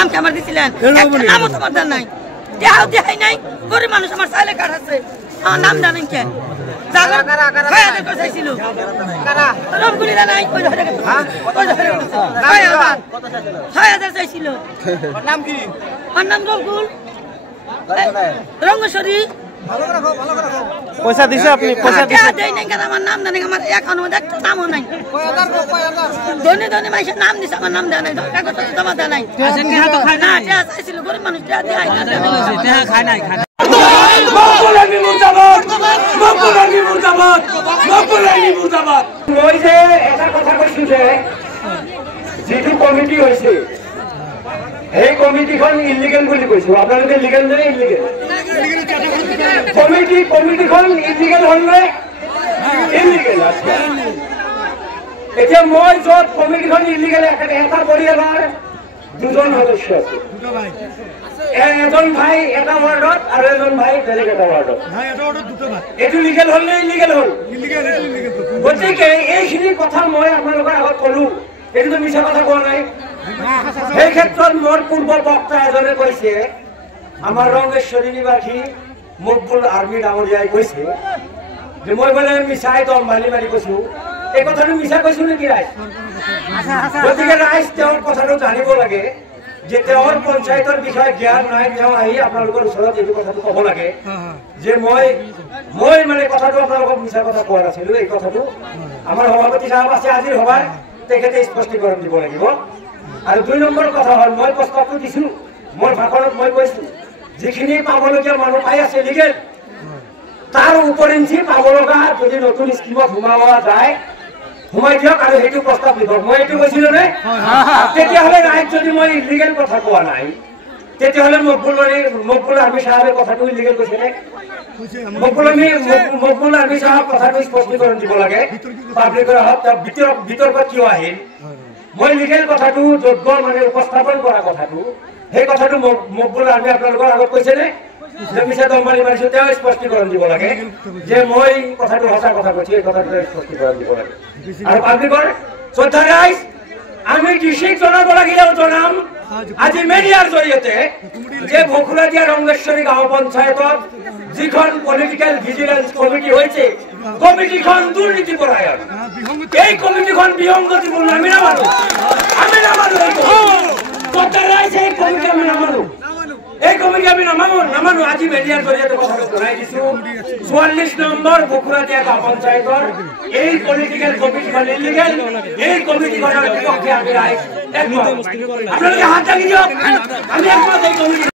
নাম কি আমার দিছিলেন নামও তোমার দেন নাই দেহাও দেহাই নাই গরিব মানুষ আমার চাইলে কার আছে আমার নাম জানেন কেন জাগর ৬০০০ করে চাইছিল রবগুলি নাই ওই ধরে গেছে ৬০০০ চাইছিল নাম কি ওর নাম রবগুল রঙ্গেশ্বরী পয়সা দিছে আপনি পয়সা দেই নাই কেন আমার নাম জানে আমার এখনো একটা নামও নাই ধনী ধনী মাইসের নাম দিছে আমার নাম দেয় নাই কাগজ জমা দেয় নাই না চাইছিল গরিব মানুষ খায় নাই যিটো কমিটি হৈছে এই কমিটিখন ইলিগেল বুলি কৈছো আপোনালোকে লিগেল নে ইলিগেল কমিটিখন ইলিগেল হ'ল নে ইলিগেল এতিয়া মই য'ত কমিটিখন ইলিগেল এটা পৰিয়ালৰ দুজন সদস্য আছে এজন ভাই এটা ৱাৰ্ডত আৰু এজন ভাই বেলেগ এটা ৱাৰ্ডত এইটো লিগেল হ'ল নে ইলিগেল হ'ল গতিকে এইখিনি কথা মই আপোনালোকৰ আগত ক'লো এইটোতো মিছা কথা কোৱা নাই সেই ক্ষেত্ৰত মোৰ পূৰ্ব বক্তা এজনে কৈছে আমাৰ ৰঙেশ্বৰী নিবাসী মকবুল আৰ্মি ডাঙৰীয়াই কৈছে যে মই বোলে মিছাই দম মালি মাৰি কৈছো এই কথাটো মিছা কৈছো নেকি ৰাইজ গতিকে ৰাইজ তেওঁৰ কথাটো জানিব লাগে যে তেওঁৰ পঞ্চায়তৰ বিষয়ে জ্ঞান নাই তেওঁ আহি আপোনালোকৰ ওচৰত এইটো কথাটো ক'ব লাগে যে মই মানে কথাটো আপোনালোকক মিছা কথা কোৱা নাছিলো এই কথাটো আমাৰ সভাপতি সাহেব আছে আজিৰ সভাত তেখেতে স্পষ্টীকৰণ দিব লাগিব আৰু ২ নম্বৰ কথা হ'ল মই প্ৰস্তাৱটো দিছো মোৰ ভাষণত মই কৈছো যিখিনি পাবলগীয়া মানুহ পাই আছে লিগেল তাৰ উপৰিঞ্চি পাব লগা যদি নতুন স্কিমত সোমাৱা যায় সোমাই দিয়ক আৰু সেইটো প্ৰস্তাৱ দিব মই এইটো কৈছিলো নে তেতিয়াহ'লে ৰাইজ যদি মই ইলিগেল কথা কোৱা নাই তেতিয়াহ'লে মকবুল আৰ্মি সাহেবে কথাটো ইলিগেল কৈছে নে মকবুল আৰ্মি সাহেব কথাটো স্পষ্টীকৰণ দিব লাগে পাব্লিকৰ হওক বিতৰ্কত কিয় আহিল মই লিগেল কথাটো যোগ্য মানে উপস্থাপন কৰা কথাটো সেই কথাটো মকবুল আৰ্মি আপোনালোকৰ আগত কৈছে নে যে মিছা দম মাৰি মাৰিছো তেওঁ স্পষ্টীকৰণ দিব লাগে যে মই কথাটো সঁচা কথা কৈছো এই কথাটো স্পষ্টীকৰণ দিব লাগে আৰু পাব্লিকৰ শ্ৰদ্ধা ৰাইজ আমি ডিচিক জনাব লাগিলেও জনাম আজি মিডিয়াৰ জৰিয়তে যে ভকুৰাদিয়া ৰঙেশ্বৰী গাঁও পঞ্চায়তত যিখন পলিটিকেল ভিজিলেন্স কমিটি হৈছে কমিটিখন দুৰ্নীতিপৰায়ণ এই কমিটিখন বিসংগতিপূৰ্ণ আমি নামানো শ্ৰদ্ধা ৰাইজ এই কমিটি আমি নামানো আজি মিডিয়াৰ জৰিয়তে কথাটো জনাই দিছো ৪৪ নম্বৰ ভকুৰাদিয়া গাঁও পঞ্চায়তৰ এই পলিটিকেল কমিটিখন ইলিগেল এই কমিটিখনৰ বিপক্ষে আমি ৰাইজ আপোনালোকে হাত দাঙি দিয়ক আমি একমত এই কমিটি